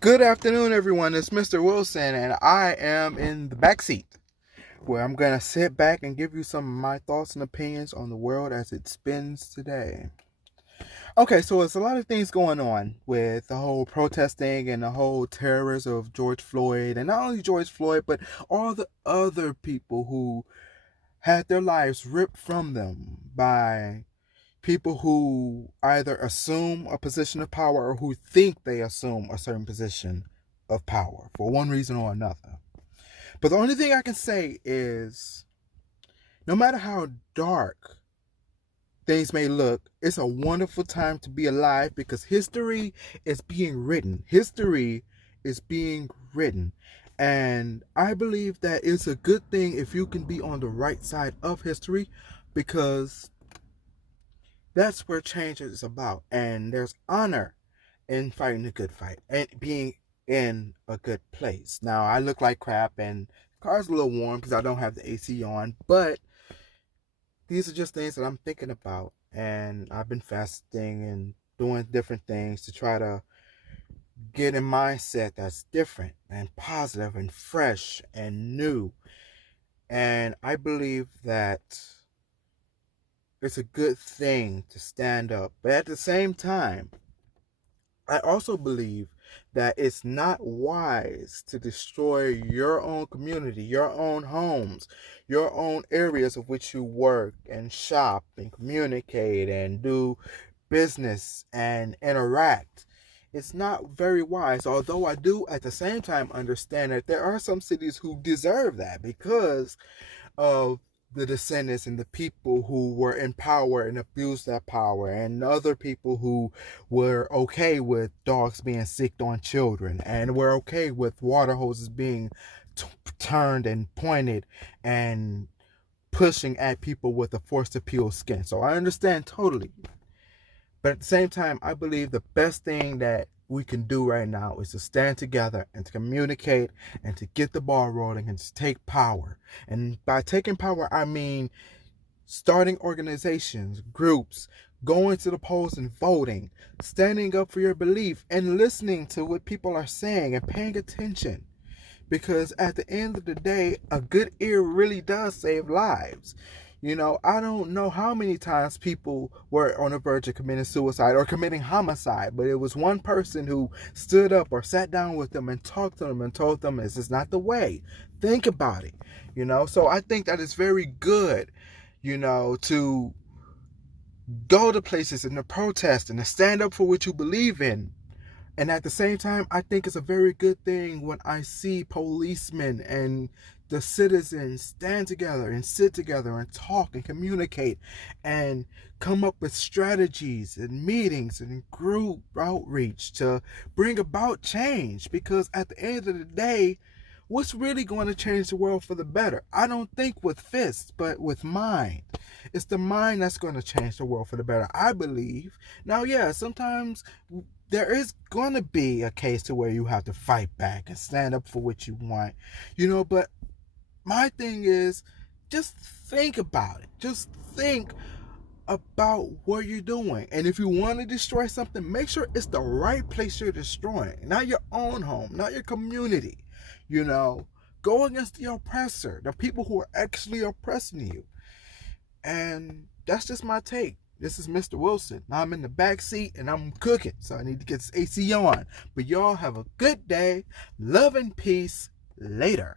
Good afternoon, everyone. It's Mr. Wilson, and I am in the backseat, where I'm going to sit back and give you some of my thoughts and opinions on the world as it spins today. Okay, so there's a lot of things going on with the whole protesting and the whole terrorism of George Floyd, and not only George Floyd, but all the other people who had their lives ripped from them by people who either assume a position of power or who think they assume a certain position of power for one reason or another. But the only thing I can say is no matter how dark things may look, it's a wonderful time to be alive because history is being written. History is being written. And I believe that it's a good thing if you can be on the right side of history because that's where change is about. And there's honor in fighting a good fight and being in a good place. Now, I look like crap and the car's a little warm because I don't have the AC on, but these are just things that I'm thinking about. And I've been fasting and doing different things to try to get a mindset that's different and positive and fresh and new. And I believe that it's a good thing to stand up. But at the same time, I also believe that it's not wise to destroy your own community, your own homes, your own areas of which you work and shop and communicate and do business and interact. It's not very wise, although I do at the same time understand that there are some cities who deserve that because of the descendants and the people who were in power and abused that power, and other people who were okay with dogs being sicked on children and were okay with water hoses being turned and pointed and pushing at people with a force to peel skin. So I understand totally. But at the same time, I believe the best thing that we can do right now is to stand together and to communicate and to get the ball rolling and to take power. And by taking power, I mean starting organizations, groups, going to the polls and voting, standing up for your belief and listening to what people are saying and paying attention. Because at the end of the day, a good ear really does save lives. I don't know how many times people were on the verge of committing suicide or committing homicide, but it was one person who stood up or sat down with them and talked to them and told them this is not the way. Think about it. So I think that it's very good, to go to places and to protest and to stand up for what you believe in. And at the same time, I think it's a very good thing when I see policemen and the citizens stand together and sit together and talk and communicate and come up with strategies and meetings and group outreach to bring about change. Because at the end of the day, what's really going to change the world for the better? I don't think with fists, but with mind. It's the mind that's going to change the world for the better, I believe. Now, yeah, sometimes there is going to be a case to where you have to fight back and stand up for what you want, but my thing is just think about it. Just think about what you're doing. And if you want to destroy something, make sure it's the right place you're destroying, not your own home, not your community. Go against the oppressor, the people who are actually oppressing you. And that's just my take. This is Mr. Wilson. Now I'm in the back seat and I'm cooking, so I need to get this AC on. But y'all have a good day. Love and peace. Later.